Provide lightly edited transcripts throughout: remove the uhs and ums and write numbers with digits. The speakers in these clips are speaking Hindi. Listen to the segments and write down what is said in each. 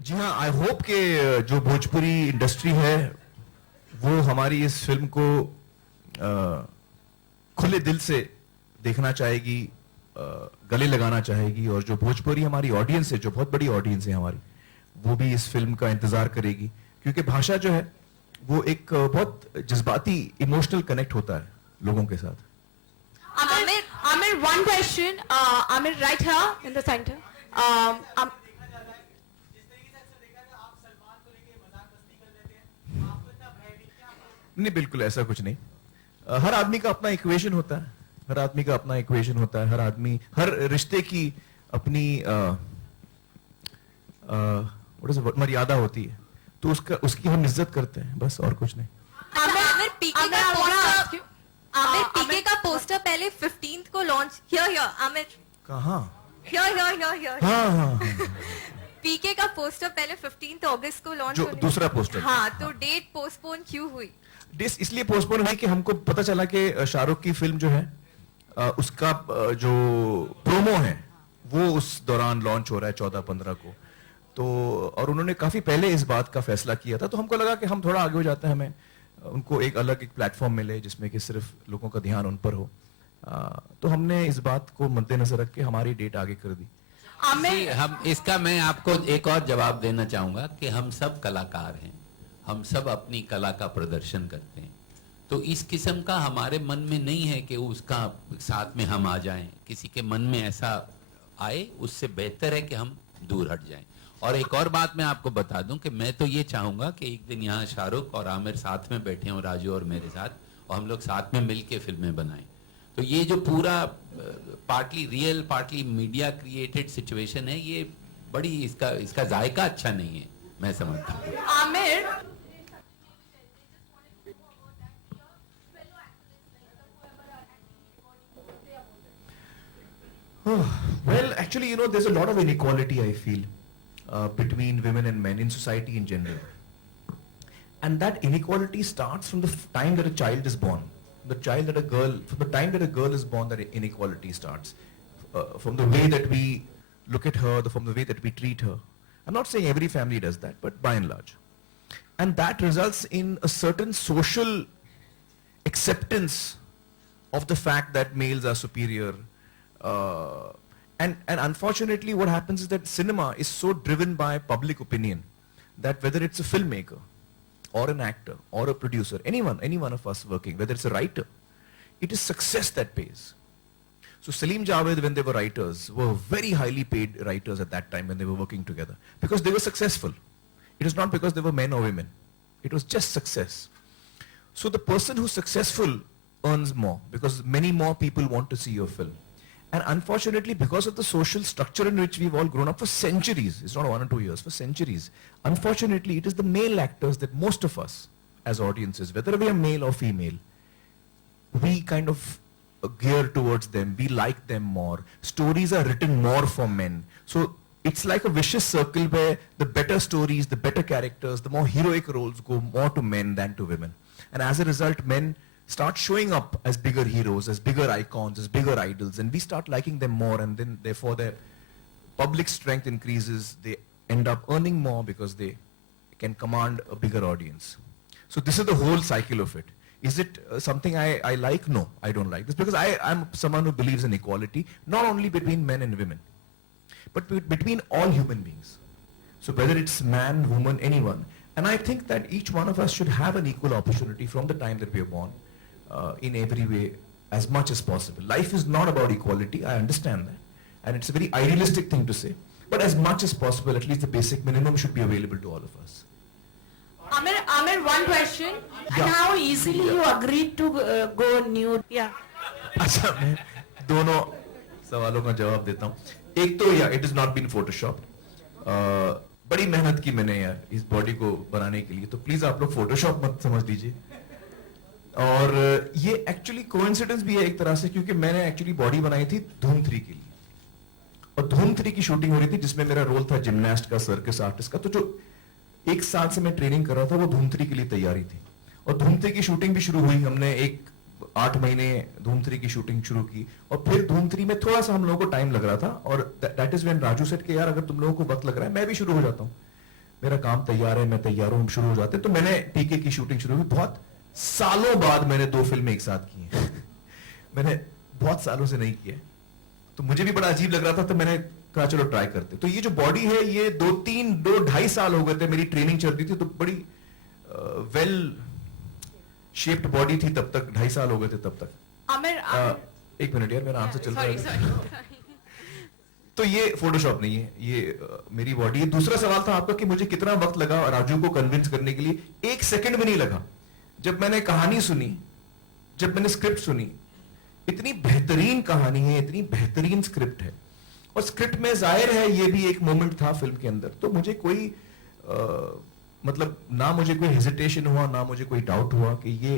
जी हाँ, आई होप कि जो भोजपुरी इंडस्ट्री है वो हमारी इस फिल्म को खुले दिल से देखना चाहेगी, गले लगाना चाहेगी, और जो भोजपुरी हमारी ऑडियंस है, जो बहुत बड़ी ऑडियंस है हमारी, वो भी इस फिल्म का इंतजार करेगी, क्योंकि भाषा जो है वो एक बहुत जज्बाती इमोशनल कनेक्ट होता है लोगों के साथ। Amir, one question. Amir, right here in the center. नहीं, बिल्कुल ऐसा कुछ नहीं। हर आदमी का अपना इक्वेशन होता है, हर आदमी का अपना इक्वेशन होता है, हर आदमी, हर रिश्ते की अपनी मर्यादा होती है, तो उसकी हम इज्जत करते हैं, बस, और कुछ नहीं। आमिर पीके का पोस्टर पहले 15th को लॉन्च हियर आमिर कहाँ? हियर हाँ। पीके का पोस्टर पहले 15th अगस्त को लॉन्च जो दूसरा पोस्टर, हाँ, तो डेट पोस्टपोन क्यों हुई? डेट इसलिए पोस्टपोन हुई कि हमको पता चला कि शाहरुख की फिल्म जो है उसका जो प्रोमो है वो उस दौरान लॉन्च हो रहा है 14-15 को, तो और उन्होंने काफी पहले इस बात का फैसला किया था, तो हमको लगा कि हम थोड़ा आगे हो जाते हैं, हमें उनको एक अलग एक प्लेटफॉर्म मिले जिसमें कि सिर्फ लोगों का ध्यान उन पर हो, तो हमने इस बात को मद्देनजर रख के हमारी डेट आगे कर दी। हम इसका मैं आपको एक और जवाब देना चाहूंगा कि हम सब कलाकार हैं, हम सब अपनी कला का प्रदर्शन करते हैं, तो इस किस्म का हमारे मन में नहीं है कि उसका साथ में हम आ जाएं। किसी के मन में ऐसा आए, उससे बेहतर है कि हम दूर हट जाएं। और एक और बात मैं आपको बता दूं कि मैं तो ये चाहूंगा कि एक दिन यहाँ शाहरुख और आमिर साथ में बैठे हों, राजू और मेरे साथ, और हम लोग साथ में मिलके फिल्में बनाएं। तो ये जो पूरा partly real partly media created situation है, ये बड़ी इसका जायका अच्छा नहीं है, मैं समझता हूँ। Amir, Well, actually, you know, there's a lot of inequality, I feel, between women and men in society in general. And that inequality starts from the time that a child is born. From the time that a girl is born, that inequality starts. From the way that we look at her, from the way that we treat her. I'm not saying every family does that, but by and large. And that results in a certain social acceptance of the fact that males are superior. And unfortunately what happens is that cinema is so driven by public opinion that whether it's a filmmaker or an actor or a producer, any one of us working, whether it's a writer, it is success that pays. So Salim Javed, when they were writers, were very highly paid writers at that time when they were working together, because they were successful. It was not because they were men or women. It was just success. So the person who's successful earns more because many more people want to see your film. And unfortunately, because of the social structure in which we've all grown up for centuries, it's not 1 or 2 years, for centuries, unfortunately, it is the male actors that most of us as audiences, whether we are male or female, we kind of gear towards them, we like them more. Stories are written more for men. So it's like a vicious circle where the better stories, the better characters, the more heroic roles go more to men than to women. And as a result, men start showing up as bigger heroes, as bigger icons, as bigger idols, and we start liking them more, and then therefore their public strength increases, they end up earning more because they can command a bigger audience. So this is the whole cycle of it. Is it something I like? No, I don't like this, because I'm someone who believes in equality, not only between men and women, but between all human beings. So whether it's man, woman, anyone. And I think that each one of us should have an equal opportunity from the time that we are born, in every way, as much as possible. Life is not about equality, I understand that. And it's a very idealistic thing to say. But as much as possible, at least the basic minimum should be available to all of us. Amir, one question. Yeah. How easily you agreed to go nude? Yeah. अच्छा, मैं दोनों सवालों का जवाब देता हूँ। एक तो या it is not been Photoshop, बड़ी मेहनत की मैंने यार इस बॉडी को बनाने के लिए, तो प्लीज आप लोग फोटोशॉप मत समझ लीजिए। और ये एक्चुअली कोइंसिडेंस भी है एक तरह से, क्योंकि मैंने एक्चुअली बॉडी बनाई थी धूम 3 के लिए, और धूम 3 की शूटिंग हो रही थी जिसमें मेरा रोल था जिमनास्ट का, सर्कस आर्टिस्ट का। तो जो 1 साल से मैं ट्रेनिंग कर रहा था वो धूम 3 के लिए तैयारी थी, और धूम 3 की शूटिंग भी शुरू हुई। हमने 8 महीने धूम 3 की शूटिंग शुरू की, और फिर धूम 3 में थोड़ा सा हम लोगों को टाइम लग रहा था, और that is when Raju said कि यार अगर तुम लोगों को वक्त लग रहा है मैं भी शुरू हो जाता हूँ। मेरा काम तैयार है, मैं तैयार हूं, हम शुरू हो जाते हैं। तो मैंने पीके की शूटिंग शुरू हुई, बहुत सालों बाद मैंने 2 फिल्में एक साथ की हैं। मैंने बहुत सालों से नहीं किया, तो मुझे भी बड़ा अजीब लग रहा था, तो मैंने कहा चलो ट्राई करते। तो ये जो बॉडी है, ये 2-2.5 साल हो गए थे, मेरी ट्रेनिंग चल रही थी, तो बड़ी वेल शेप्ड बॉडी थी तब तक, 2.5 साल हो गए थे तब तक। Amir, एक मिनट यार, मेरा आंसर चल रहा Sorry, है। sorry. तो ये फोटोशॉप नहीं है, ये मेरी बॉडी है। दूसरा सवाल था आपका कि मुझे कितना वक्त लगा राजू को कन्विंस करने के लिए। 1 सेकंड भी नहीं लगा। जब मैंने कहानी सुनी, जब मैंने स्क्रिप्ट सुनी, इतनी बेहतरीन कहानी है, इतनी बेहतरीन स्क्रिप्ट है, और स्क्रिप्ट में जाहिर है ये भी एक मोमेंट था फिल्म के अंदर, तो मुझे कोई मतलब ना मुझे कोई हेजिटेशन हुआ, ना मुझे कोई डाउट हुआ कि ये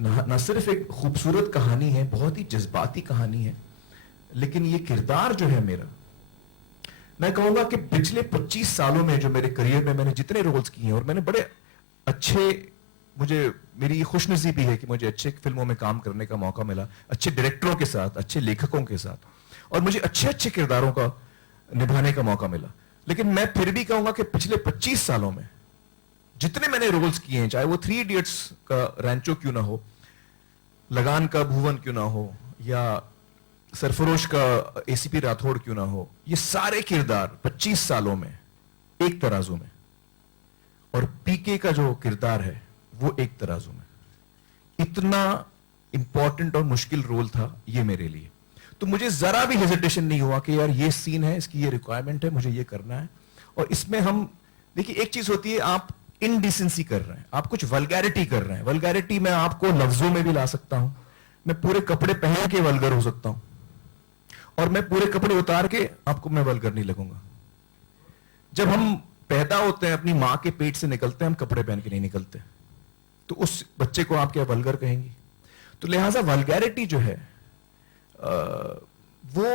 ना सिर्फ एक खूबसूरत कहानी है, बहुत ही जज्बाती कहानी है, लेकिन ये किरदार जो है मेरा, मैं कहूंगा कि पिछले 25 सालों में जो मेरे करियर में मैंने जितने रोल्स किए हैं, और मैंने बड़े अच्छे, मुझे मेरी खुशनसीबी है कि मुझे अच्छे फिल्मों में काम करने का मौका मिला, अच्छे डायरेक्टरों के साथ, अच्छे लेखकों के साथ, और मुझे अच्छे अच्छे किरदारों का निभाने का मौका मिला। लेकिन मैं फिर भी कहूंगा कि पिछले 25 सालों में जितने मैंने रोल्स किए हैं, चाहे वो 3 इडियट्स का रैंचो क्यों ना हो, लगान का भुवन क्यों ना हो, या सरफरोश का एसीपी राठौड़ क्यों ना हो, ये सारे किरदार 25 सालों में एक तराजू में, और पीके का जो किरदार है वो एक तराजू में। इतना इंपॉर्टेंट और मुश्किल रोल था ये मेरे लिए। तो मुझे जरा भी हेजिटेशन नहीं हुआ कि यार ये सीन है, इसकी ये रिक्वायरमेंट है, मुझे ये करना है। और इसमें हम देखिए, एक चीज होती है, आप इनडिसेंसी कर रहे हैं, आप कुछ वल्गैरिटी कर रहे हैं। वल्गैरिटी मैं आपको लफ्जों में भी ला सकता हूं, मैं पूरे कपड़े पहन के वल्गर हो सकता हूं, और मैं पूरे कपड़े उतार के आपको मैं वल्गर नहीं लगूंगा। जब हम पैदा होते हैं, अपनी मां के पेट से निकलते हैं, हम कपड़े पहन के नहीं निकलते, तो उस बच्चे को आप क्या वल्गर कहेंगी? तो लिहाजा वल्गैरिटी जो है वो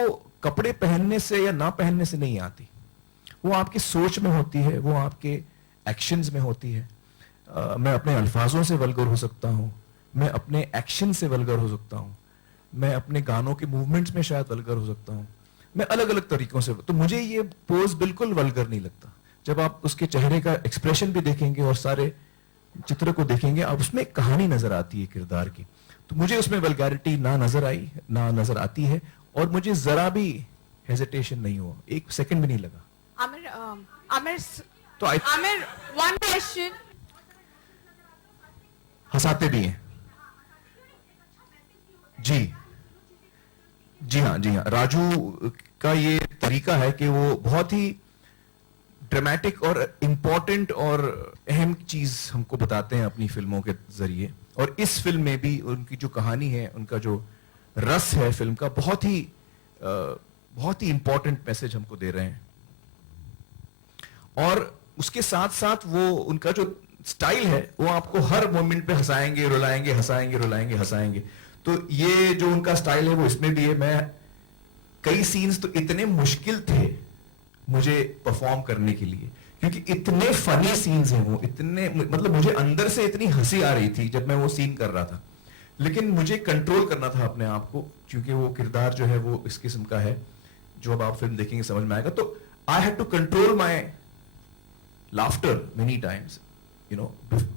कपड़े पहनने से या ना पहनने से नहीं आती, वो आपकी सोच में होती है, वो आपके एक्शंस में होती है। मैं अपने अल्फाजों से वल्गर हो सकता हूं, मैं अपने एक्शन से वल्गर हो सकता हूं, मैं अपने गानों के मूवमेंट्स में शायद वल्गर हो सकता हूं, मैं अलग अलग तरीकों से। तो मुझे ये पोज बिल्कुल वल्गर नहीं लगता। जब आप उसके चेहरे का एक्सप्रेशन भी देखेंगे और सारे चित्र को देखेंगे, आप उसमें एक कहानी नजर आती है किरदार की। तो मुझे उसमें वल्गैरिटी ना नजर आई, ना नजर आती है, और मुझे जरा भी हेजिटेशन नहीं हुआ, 1 सेकंड भी नहीं लगा। Amir, तो Amir, one question. हंसाते भी हैं जी, जी हाँ, जी हाँ। राजू का ये तरीका है कि वो बहुत ही ड्रामेटिक और इंपॉर्टेंट और अहम चीज हमको बताते हैं अपनी फिल्मों के जरिए, और इस फिल्म में भी उनकी जो कहानी है, उनका जो रस है फिल्म का, बहुत ही इंपॉर्टेंट मैसेज हमको दे रहे हैं। और उसके साथ साथ वो उनका जो स्टाइल है, वो आपको हर मोमेंट पे हंसाएंगे, रुलाएंगे, हंसाएंगे, रुलाएंगे, हंसाएंगे। तो ये जो उनका स्टाइल है वो इसमें भी है। मैं कई सीन्स तो इतने मुश्किल थे मुझे परफॉर्म करने के लिए, क्योंकि इतने फनी सीन्स हैं वो, इतने, मतलब मुझे अंदर से इतनी हंसी आ रही थी जब मैं वो सीन कर रहा था, लेकिन मुझे कंट्रोल करना था अपने आप को, क्योंकि वो किरदार जो है वो इस किस्म का है, जो अब आप फिल्म देखेंगे समझ में आएगा। तो I had to control my laughter many times, you know,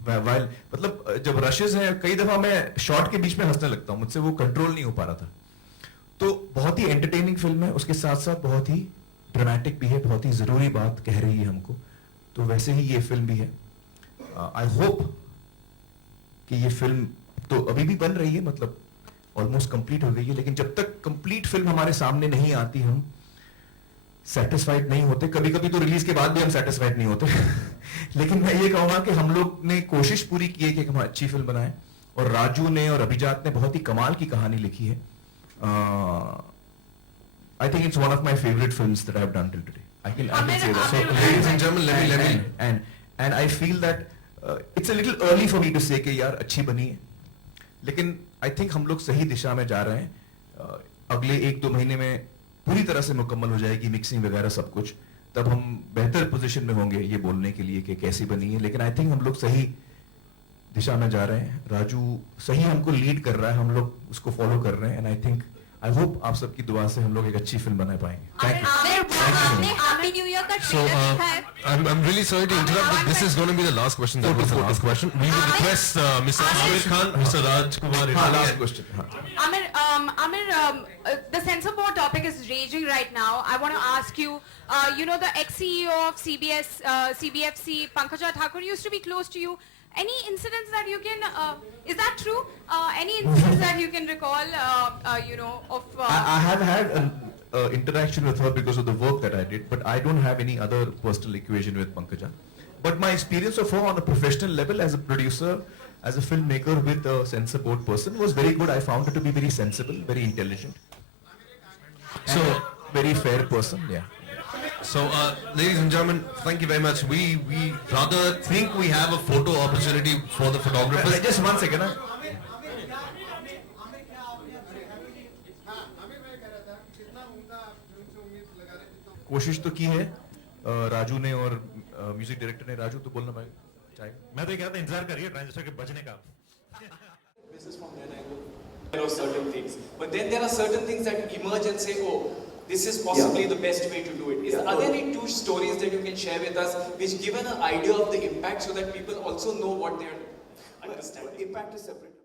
while, मतलब जब रशेस हैं, कई दफा मैं शॉट के बीच में हंसने लगता हूं, मुझसे वो कंट्रोल नहीं हो पा रहा था। तो बहुत ही एंटरटेनिंग फिल्म है, उसके साथ साथ बहुत ही ड्रामेटिक भी है, बहुत ही जरूरी बात कह रही है हमको। तो वैसे ही ये फिल्म भी है। आई होप कि ये फिल्म तो अभी भी बन रही है, मतलब ऑलमोस्ट कंप्लीट हो गई है, लेकिन जब तक कंप्लीट फिल्म हमारे सामने नहीं आती, हम सेटिस्फाइड नहीं होते। कभी कभी तो रिलीज के बाद भी हम सेटिस्फाइड नहीं होते लेकिन मैं ये कहूंगा कि हम लोग ने कोशिश पूरी की है कि हम अच्छी फिल्म बनाएं, और राजू ने और अभिजात ने बहुत ही कमाल की कहानी लिखी है। I think it's one of my favorite films that I've done till today. I can say that. So, ladies and gentlemen, let me and I feel that it's a little early for me to say कि यार अच्छी बनी है, लेकिन I think हम लोग सही दिशा में जा रहे हैं। अगले 1-2 महीने में पूरी तरह से मुकम्मल हो जाएगी मिक्सिंग वगैरह सब कुछ, तब हम बेहतर पोजीशन में होंगे ये बोलने के लिए कि कैसी बनी है। लेकिन आई थिंक हम लोग सही दिशा में जा रहे हैं, राजू सही हमको लीड कर रहा है, हम लोग उसको फॉलो कर रहे हैं, and I think I hope आप सबकी दुआ से हम लोग एक अच्छी फिल्म बना पाएंगे. Thank you. आमिर आपने हैप्पी न्यू ईयर का So, ट्रेलर देखा है? I'm really sorry to interrupt, but this is going to be the last question. That was the last question. We will request Mr. Amir Khan, Mr. Raj Kumar. हाँ, last question. हाँ. The censor board topic is raging right now. I want to ask you, the ex-CEO of CBFC, Pankaj Thakur used to be close to you. Any incidents that you can, is that true? Any incidents that you can recall, of... I have had an interaction with her because of the work that I did, but I don't have any other personal equation with Pankaja. But my experience of her on a professional level as a producer, as a filmmaker with a censor board person was very good. I found her to be very sensible, very intelligent. So, very fair person, yeah. So, ladies and gentlemen, thank you very much. We rather think we have a photo opportunity for the photographers. Just 1 second. कोशिश तो की है राजू ने और म्यूजिक डायरेक्टर ने. राजू तो बोलना चाहिए. मैं तो ये कहता इंतजार करिए ट्रांजिस्टर के बजने का. Business from their angle. There are certain things, but then there are certain things that emerge and say, "Oh, this is possibly the best way to do it." Are there any 2 stories that you can share with us, which give an idea of the impact, so that people also know what they are understanding? Impact is separate.